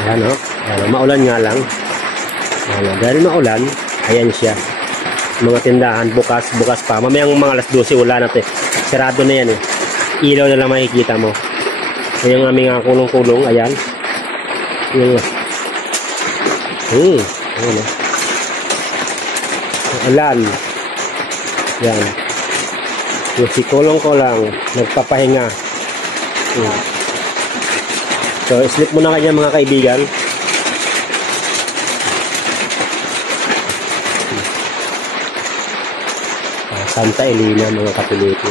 Ayan o. Ayan, maulan nga lang. Ayan, dahil maulan, ayan siya. Mga tindahan, bukas pa. Mamayang mga alas 12, wala na ito. Sarado na yan eh. Ilaw na lang makikita mo. Ayan ang aming kulong-kulong. Ayan. Ayan. Ayan o. Ulan. Yan. Yung si kulong ko lang nagpapahinga. So, sleep muna kanya mga kaibigan. Santa Elena mga kapiliti.